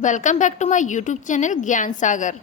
Welcome back to my YouTube channel Gyan Sagar.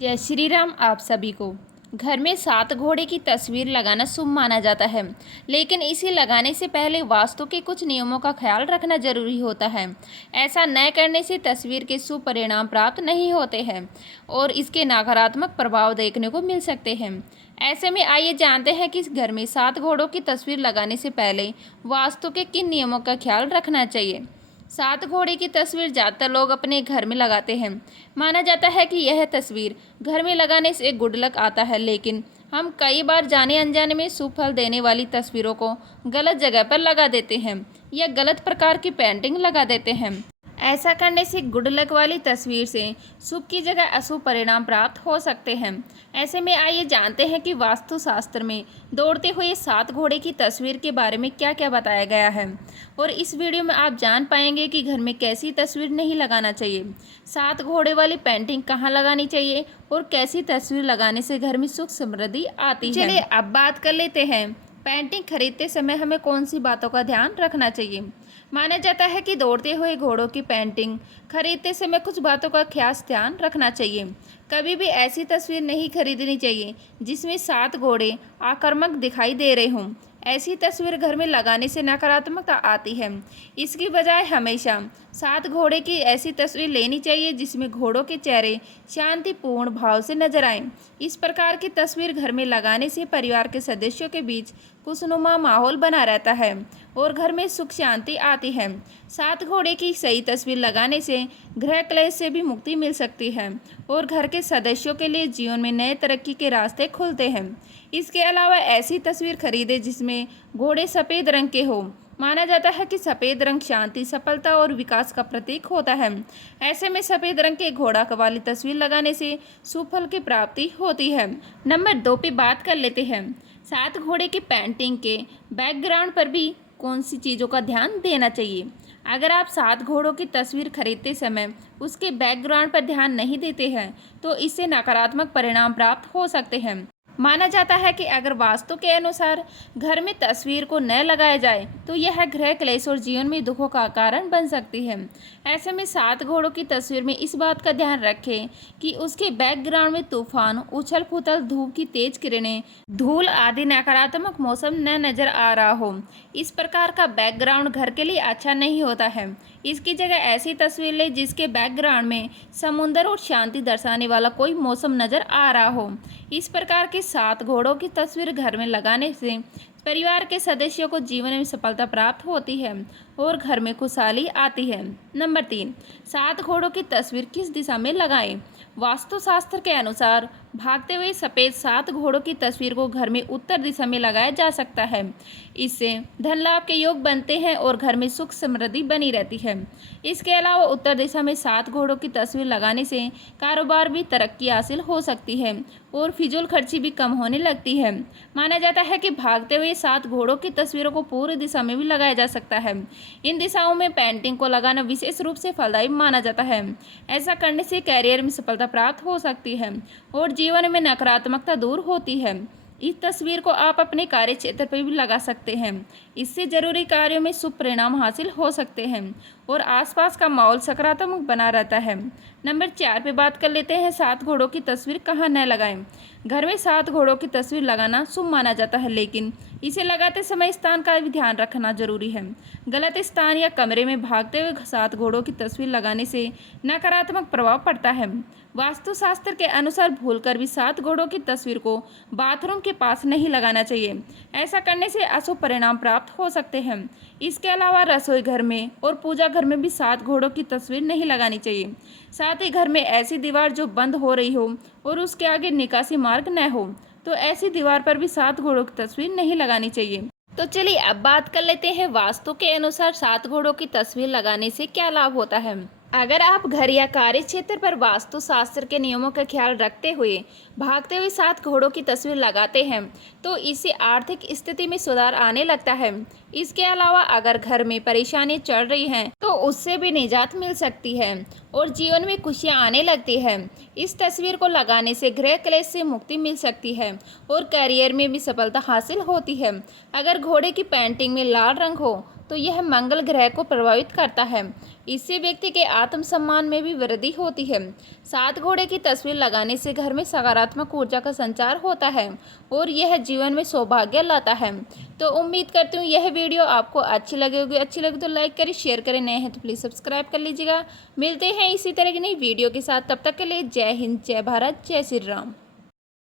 जय श्री राम। आप सभी को घर में 7 घोड़े की तस्वीर लगाना शुभ माना जाता है, लेकिन इसे लगाने से पहले वास्तु के कुछ नियमों का ख्याल रखना जरूरी होता है। ऐसा न करने से तस्वीर के शुभ परिणाम प्राप्त नहीं होते हैं और इसके नकारात्मक प्रभाव देखने को मिल सकते हैं। ऐसे में आइए जानते हैं कि इस घर में 7 घोड़ों की तस्वीर लगाने से पहले वास्तु के किन नियमों का ख्याल रखना चाहिए। 7 घोड़े की तस्वीर ज़्यादातर लोग अपने घर में लगाते हैं। माना जाता है कि यह तस्वीर घर में लगाने से गुड लक आता है, लेकिन हम कई बार जाने अनजाने में शुभ फल देने वाली तस्वीरों को गलत जगह पर लगा देते हैं या गलत प्रकार की पेंटिंग लगा देते हैं। ऐसा करने से गुड लक वाली तस्वीर से शुभ की जगह अशुभ परिणाम प्राप्त हो सकते हैं। ऐसे में आइए जानते हैं कि वास्तु शास्त्र में दौड़ते हुए 7 घोड़े की तस्वीर के बारे में क्या क्या बताया गया है, और इस वीडियो में आप जान पाएंगे कि घर में कैसी तस्वीर नहीं लगाना चाहिए, 7 घोड़े वाली पेंटिंग कहाँ लगानी चाहिए और कैसी तस्वीर लगाने से घर में सुख समृद्धि आती है। चलिए अब बात कर लेते हैं पेंटिंग खरीदते समय हमें कौन सी बातों का ध्यान रखना चाहिए। माना जाता है कि दौड़ते हुए घोड़ों की पेंटिंग खरीदते समय कुछ बातों का खास ध्यान रखना चाहिए। कभी भी ऐसी तस्वीर नहीं खरीदनी चाहिए जिसमें 7 घोड़े आक्रामक दिखाई दे रहे हों। ऐसी तस्वीर घर में लगाने से नकारात्मकता आती है। इसकी बजाय हमेशा 7 घोड़े की ऐसी तस्वीर लेनी चाहिए जिसमें घोड़ों के चेहरे शांतिपूर्ण भाव से नजर आए। इस प्रकार की तस्वीर घर में लगाने से परिवार के सदस्यों के बीच खुशनुमा माहौल बना रहता है और घर में सुख शांति आती है। 7 घोड़े की सही तस्वीर लगाने से गृह क्लेश से भी मुक्ति मिल सकती है और घर के सदस्यों के लिए जीवन में नए तरक्की के रास्ते खुलते हैं। इसके अलावा ऐसी तस्वीर खरीदें जिसमें घोड़े सफ़ेद रंग के हो। माना जाता है कि सफ़ेद रंग शांति, सफलता और विकास का प्रतीक होता है। ऐसे में सफ़ेद रंग के घोड़ा वाली तस्वीर लगाने से शुभ फल की प्राप्ति होती है। नंबर 2 पे बात कर लेते हैं 7 घोड़े की पेंटिंग के बैकग्राउंड पर भी कौन सी चीज़ों का ध्यान देना चाहिए। अगर आप 7 घोड़ों की तस्वीर खरीदते समय उसके बैकग्राउंड पर ध्यान नहीं देते हैं तो इससे नकारात्मक परिणाम प्राप्त हो सकते हैं। माना जाता है कि अगर वास्तु के अनुसार घर में तस्वीर को न लगाया जाए तो यह गृह क्लेश और जीवन में दुखों का कारण बन सकती है। ऐसे में 7 घोड़ों की तस्वीर में इस बात का ध्यान रखें कि उसके बैकग्राउंड में तूफान, उछल पुथल, धूप की तेज किरणें, धूल आदि नकारात्मक मौसम न नजर आ रहा हो। इस प्रकार का बैकग्राउंड घर के लिए अच्छा नहीं होता है। इसकी जगह ऐसी तस्वीर लें जिसके बैकग्राउंड में समुद्र और शांति दर्शाने वाला कोई मौसम नजर आ रहा हो। इस प्रकार की 7 घोड़ों की तस्वीर घर में लगाने से परिवार के सदस्यों को जीवन में सफलता प्राप्त होती है और घर में खुशहाली आती है। नंबर 3, 7 घोड़ों की तस्वीर किस दिशा में लगाएं। वास्तुशास्त्र के अनुसार भागते हुए सफ़ेद 7 घोड़ों की तस्वीर को घर में उत्तर दिशा में लगाया जा सकता है। इससे धन लाभ के योग बनते हैं और घर में सुख समृद्धि बनी रहती है। इसके अलावा उत्तर दिशा में 7 घोड़ों की तस्वीर लगाने से कारोबार भी तरक्की हासिल हो सकती है और फिजूल खर्ची भी कम होने लगती है। माना जाता है कि भागते हुए 7 घोड़ों की तस्वीरों को पूरी दिशा में भी लगाया जा सकता है। इन दिशाओं में पेंटिंग को लगाना विशेष रूप से फलदायी माना जाता है। ऐसा करने से कैरियर में सफलता प्राप्त हो सकती है और जीवन में नकारात्मकता दूर होती है। इस तस्वीर को आप अपने कार्य क्षेत्र पर भी लगा सकते हैं। इससे जरूरी कार्यों में शुभ परिणाम हासिल हो सकते हैं और आसपास का माहौल सकारात्मक बना रहता है। नंबर 4 पे बात कर लेते हैं 7 घोड़ों की तस्वीर कहाँ न लगाएं। घर में 7 घोड़ों की तस्वीर लगाना शुभ माना जाता है, लेकिन इसे लगाते समय स्थान का भी ध्यान रखना जरूरी है। गलत स्थान या कमरे में भागते हुए 7 घोड़ों की तस्वीर लगाने से नकारात्मक प्रभाव पड़ता है। वास्तुशास्त्र के अनुसार भूलकर भी 7 घोड़ों की तस्वीर को बाथरूम के पास नहीं लगाना चाहिए। ऐसा करने से अशुभ परिणाम प्राप्त हो सकते हैं। इसके अलावा रसोई घर में और पूजा घर में भी 7 घोड़ों की तस्वीर नहीं लगानी चाहिए। साथ ही घर में ऐसी दीवार जो बंद हो रही हो और उसके आगे निकासी मार्ग न हो तो ऐसी दीवार पर भी 7 घोड़ों की तस्वीर नहीं लगानी चाहिए। तो चलिए अब बात कर लेते हैं वास्तु के अनुसार 7 घोड़ों की तस्वीर लगाने से क्या लाभ होता है। अगर आप घर या कार्य क्षेत्र पर वास्तुशास्त्र के नियमों का ख्याल रखते हुए भागते हुए 7 घोड़ों की तस्वीर लगाते हैं तो इससे आर्थिक स्थिति में सुधार आने लगता है। इसके अलावा अगर घर में परेशानी चल रही हैं तो उससे भी निजात मिल सकती है और जीवन में खुशियां आने लगती है। इस तस्वीर को लगाने से गृह क्लेश से मुक्ति मिल सकती है और करियर में भी सफलता हासिल होती है। अगर घोड़े की पेंटिंग में लाल रंग हो तो यह मंगल ग्रह को प्रभावित करता है। इससे व्यक्ति के आत्मसम्मान में भी वृद्धि होती है। 7 घोड़े की तस्वीर लगाने से घर में सकारात्मक ऊर्जा का संचार होता है और यह जीवन में सौभाग्य लाता है। तो उम्मीद करती हूँ यह वीडियो आपको अच्छी लगी होगी। अच्छी लगी तो लाइक करें, शेयर करें, नए हैं तो प्लीज़ सब्सक्राइब कर लीजिएगा। मिलते हैं इसी तरह की नई वीडियो के साथ, तब तक के लिए जय हिंद, जय भारत, जय श्री राम।